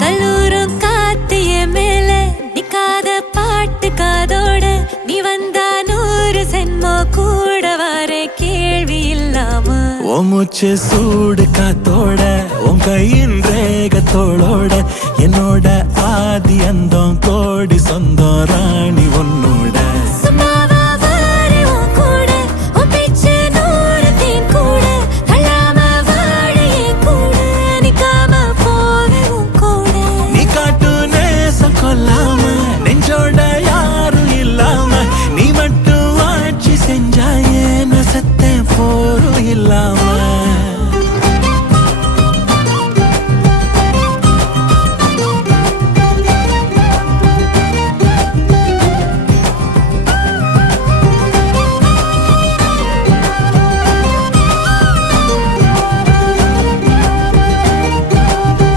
கல்லூரும் காத்திய மேல நிக்காத பாட்டு காதோட நீ வந்தா 100 சென்மோ கூட வர கேள்வி இல்லாம மூச்சு சூடு காத்தோட உன் கையின் ரேகத்தோளோட என்னோட ஆதி அந்தம்